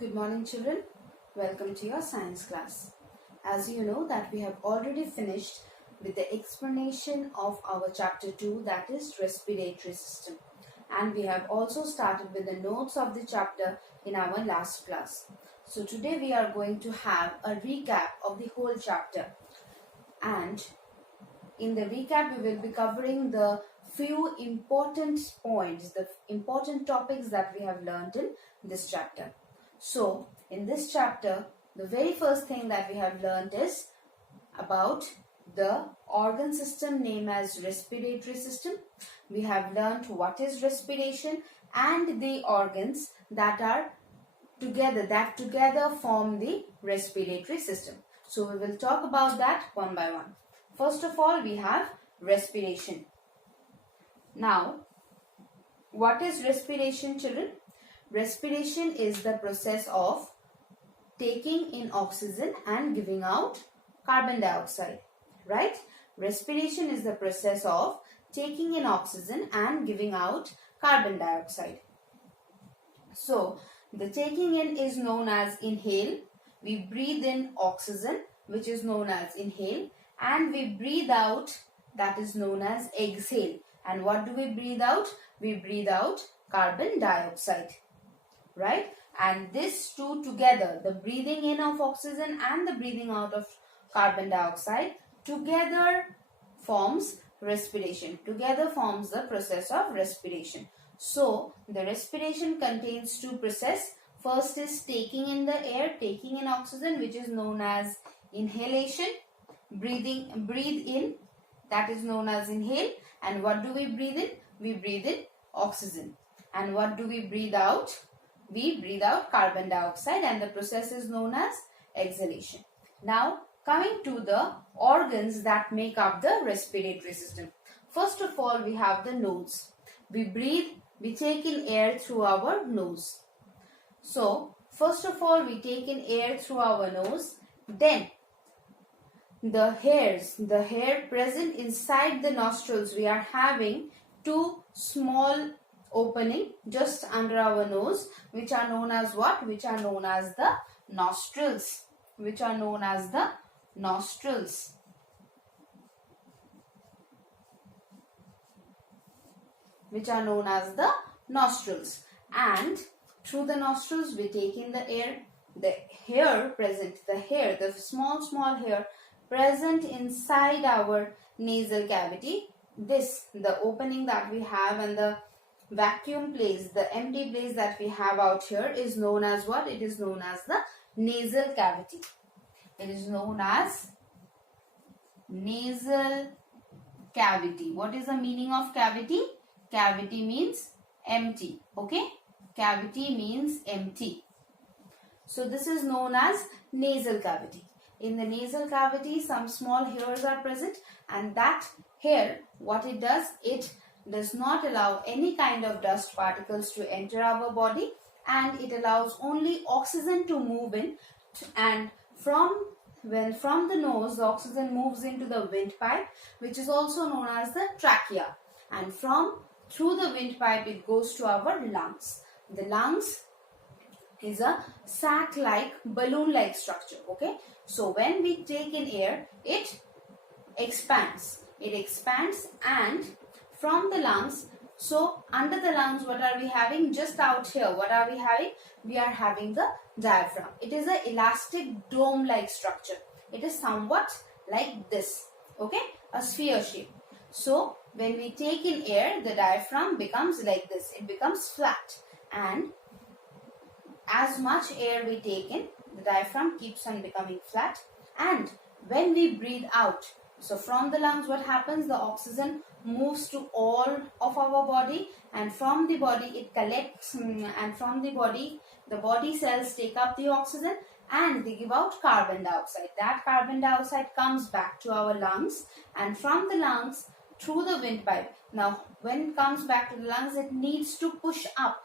Good morning, children. Welcome to your science class. As you know that we have already finished with the explanation of our chapter 2, that is respiratory system, and we have also started with the notes of the chapter in our last class. So today we are going to have a recap of the whole chapter, and in the recap we will be covering the few important points, the important topics that we have learned in this chapter. So, in this chapter, the very first thing that we have learned is about the organ system named as respiratory system. We have learned what is respiration and the organs that are together form the respiratory system. So, we will talk about that one by one. First of all, we have respiration. Now, what is respiration, children? Respiration is the process of taking in oxygen and giving out carbon dioxide, right? Respiration is the process of taking in oxygen and giving out carbon dioxide. So, the taking in is known as inhale. We breathe in oxygen, which is known as inhale, and we breathe out, that is known as exhale. And what do we breathe out? We breathe out carbon dioxide. Right? And these two together, the breathing in of oxygen and the breathing out of carbon dioxide, together forms respiration. Together forms the process of respiration. So, the respiration contains two processes. First is taking in the air, taking in oxygen, which is known as inhalation. Breathe in, that is known as inhale. And what do we breathe in? We breathe in oxygen. And what do we breathe out? We breathe out carbon dioxide, and the process is known as exhalation. Now, coming to the organs that make up the respiratory system. First of all, we have the nose. We take in air through our nose. So, first of all, we take in air through our nose. Then, the hair present inside the nostrils, we are having two small opening just under our nose, which are known as what? Which are known as the nostrils. Which are known as the nostrils. Which are known as the nostrils. And through the nostrils we take in the air. The hair present, the small hair present inside our nasal cavity. The opening that we have and the vacuum place, the empty place that we have out here is known as what? It is known as the nasal cavity. It is known as nasal cavity. What is the meaning of cavity? Cavity means empty. Okay? Cavity means empty. So this is known as nasal cavity. In the nasal cavity, some small hairs are present, and that hair, what it does not allow any kind of dust particles to enter our body, and it allows only oxygen to move in, and from the nose the oxygen moves into the windpipe, which is also known as the trachea, and through the windpipe it goes to our lungs. The lungs is a sac-like, balloon-like structure. Okay, so when we take in air, it expands, and from the lungs, so under the lungs, what are we having? Just out here, what are we having? We are having the diaphragm. It is an elastic dome-like structure. It is somewhat like this, okay, a sphere shape. So, when we take in air, the diaphragm becomes like this. It becomes flat, and as much air we take in, the diaphragm keeps on becoming flat. And when we breathe out, so from the lungs, what happens? The oxygen moves to all of our body, and from the body it collects, and from the body cells take up the oxygen and they give out carbon dioxide. That carbon dioxide comes back to our lungs, and from the lungs through the windpipe. Now, when it comes back to the lungs, it needs to push up.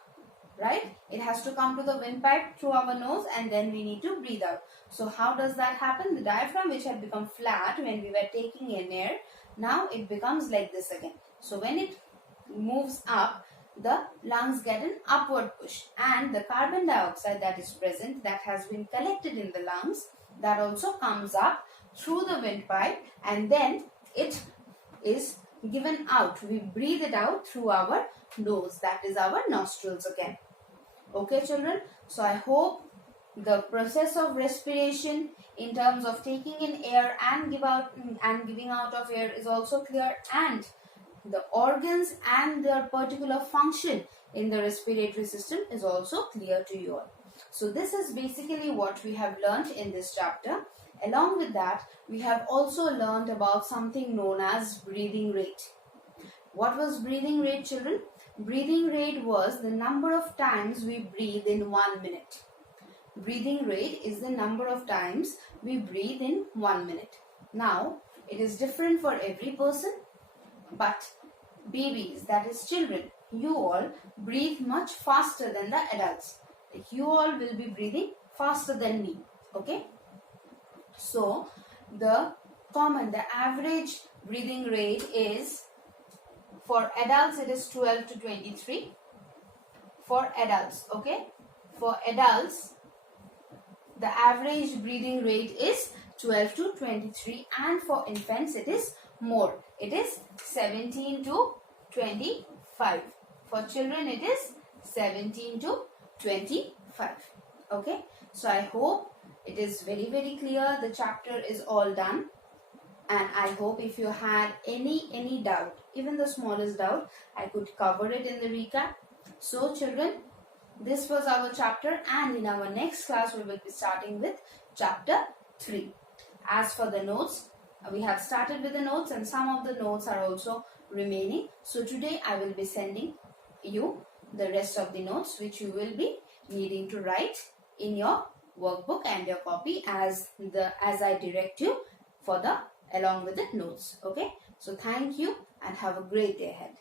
Right? It has to come to the windpipe through our nose, and then we need to breathe out. So how does that happen? The diaphragm, which had become flat when we were taking in air, now it becomes like this again. So when it moves up, the lungs get an upward push, and the carbon dioxide that is present, that has been collected in the lungs, that also comes up through the windpipe, and then it is given out. We breathe it out through our nose, that is our nostrils again. Okay children, so I hope the process of respiration in terms of taking in air and giving out of air is also clear, and the organs and their particular function in the respiratory system is also clear to you all. So this is basically what we have learnt in this chapter. Along with that, we have also learnt about something known as breathing rate. What was breathing rate, children? Breathing rate was the number of times we breathe in 1 minute. Breathing rate is the number of times we breathe in 1 minute. Now, it is different for every person, but babies, that is children, you all breathe much faster than the adults. Like you all will be breathing faster than me. Okay? So, the average breathing rate is, for adults it is 12 to 23. For adults, okay? For adults, the average breathing rate is 12 to 23, and for infants it is more. It is 17 to 25. For children it is 17 to 25. Okay? So I hope it is very clear. The chapter is all done, and I hope if you had any doubt, even the smallest doubt, I could cover it in the recap. So children, this was our chapter, and in our next class we will be starting with chapter 3. As for the notes, we have started with the notes, and some of the notes are also remaining. So today I will be sending you the rest of the notes, which you will be needing to write in your workbook and your copy as I direct you along with the notes. Okay, so thank you and have a great day ahead.